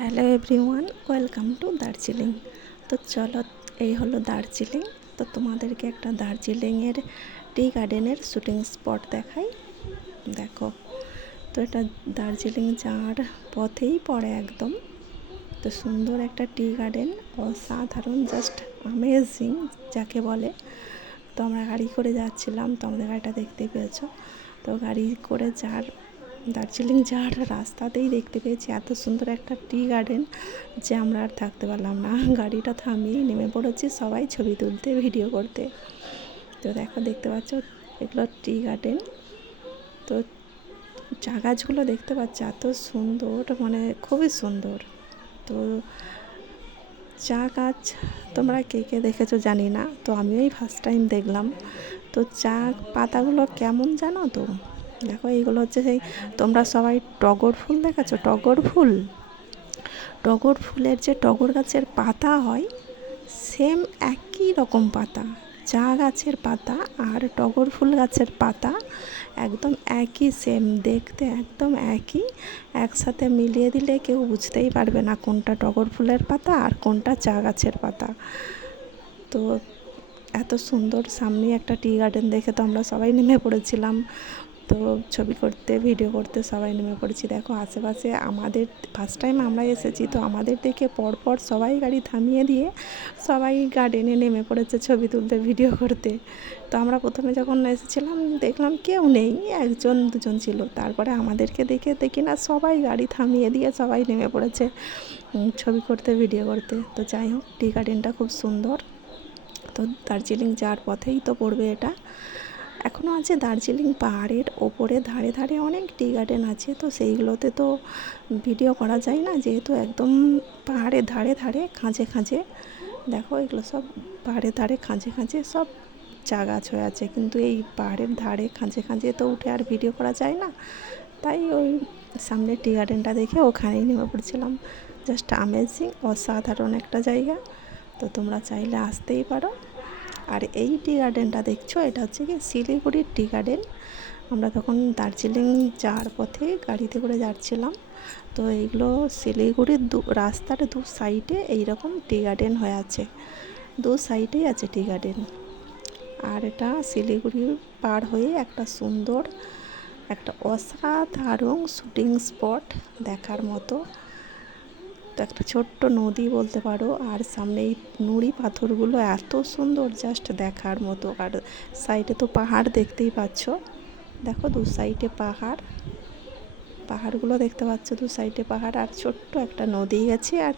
Hello everyone, welcome to Darjeeling. তো চলো, এই হলো দার্জিলিং। তো তোমাদেরকে একটা দার্জিলিংয়ের টি গার্ডেনের শুটিং স্পট দেখাই। দেখো, তো এটা দার্জিলিং যাওয়ার পথেই পড়ে একদম। তো সুন্দর একটা টি গার্ডেন, অসাধারণ, জাস্ট অ্যামেজিং যাকে বলে। তো আমরা গাড়ি করে যাচ্ছিলাম, তো আমাদের গাড়িটা দেখতেই পেয়েছো। তো গাড়ি করে দার্জিলিং যাওয়ার রাস্তাতেই দেখতে পেয়েছি এত সুন্দর একটা টি গার্ডেন যে আমরা আর থাকতে পারলাম না। গাড়িটা থামিয়ে নেমে পড়েছি সবাই ছবি তুলতে, ভিডিও করতে। তো দেখতে পাচ্ছ, এগুলো টি গার্ডেন। তো চা গাছগুলো দেখতে পাচ্ছ এত সুন্দর, মানে খুবই সুন্দর। তো চা গাছ তোমরা কে কে দেখেছো জানি না, তো আমিও এই ফার্স্ট টাইম দেখলাম। তো চা পাতাগুলো কেমন জানো তো? দেখো, এইগুলো হচ্ছে সেই, তোমরা সবাই টগর ফুল দেখাচ্ছো, টগর ফুলের যে টগর গাছের পাতা হয়, সেম একই রকম পাতা। চা গাছের পাতা আর টগর ফুল গাছের পাতা একদম একই, সেম দেখতে, একদম একই। একসাথে মিলিয়ে দিলে কেউ বুঝতেই পারবে না কোনটা টগর ফুলের পাতা আর কোনটা চা গাছের পাতা। তো এত সুন্দর সামনে একটা টি গার্ডেন দেখে তো আমরা সবাই নেমে পড়েছিলাম। তো ছবি করতে, ভিডিও করতে সবাই নেমে পড়েছি। দেখো আশেপাশে আমাদের ফার্স্ট টাইম আমরা এসেছি, তো আমাদের দেখে পরপর সবাই গাড়ি থামিয়ে দিয়ে সবাই গার্ডেনে নেমে পড়েছে ছবি তুলতে, ভিডিও করতে। তো আমরা প্রথমে যখন এসেছিলাম দেখলাম কেউ নেই, একজন দুজন ছিল। তারপরে আমাদেরকে দেখে দেখি না সবাই গাড়ি থামিয়ে দিয়ে সবাই নেমে পড়েছে ছবি করতে, ভিডিও করতে। তো যাই হোক, টি গার্ডেনটা খুব সুন্দর। তো দার্জিলিং যাওয়ার পথেই তো পড়বে এটা। এখনও আছে দার্জিলিং পাহাড়ের ওপরে ধারে ধারে অনেক টি গার্ডেন আছে। তো সেইগুলোতে তো ভিডিও করা যায় না, যেহেতু একদম পাহাড়ের ধারে ধারে খাঁজে খাঁজে। দেখো, এগুলো সব পাহাড়ের ধারে খাঁজে খাঁজে সব চা গাছ হয়ে আছে, কিন্তু এই পাহাড়ের ধারে খাঁজে খাঁজে তো উঠে আর ভিডিও করা যায় না। তাই ওই সামনে টি গার্ডেনটা দেখে ওখানেই নেমে পড়েছিলাম। জাস্ট অ্যামেজিং, অসাধারণ একটা জায়গা। তো তোমরা চাইলে আসতেই পারো। আর এই টি গার্ডেনটা দেখছো, এটা হচ্ছে কি শিলিগুড়ির টি গার্ডেন। আমরা তখন দার্জিলিং যাওয়ার পথে গাড়িতে করে যাচ্ছিলাম। তো এইগুলো শিলিগুড়ির রাস্তার দু সাইডে এইরকম টি গার্ডেন হয়ে আছে, দু সাইডেই আছে টি গার্ডেন। আর এটা শিলিগুড়ি পার হয়ে একটা সুন্দর, একটা অসাধারণ শুটিং স্পট দেখার মতো। তো একটা ছোট্ট নদী বলতে পারো, আর সামনে এই নুড়ি পাথরগুলো এত সুন্দর, জাস্ট দেখার মতো। আর সাইডে তো পাহাড় দেখতেই পাচ্ছ। দেখো দু সাইডে পাহাড়গুলো দেখতে পাচ্ছ, দু সাইডে পাহাড় আর ছোট্ট একটা নদী গেছে। আর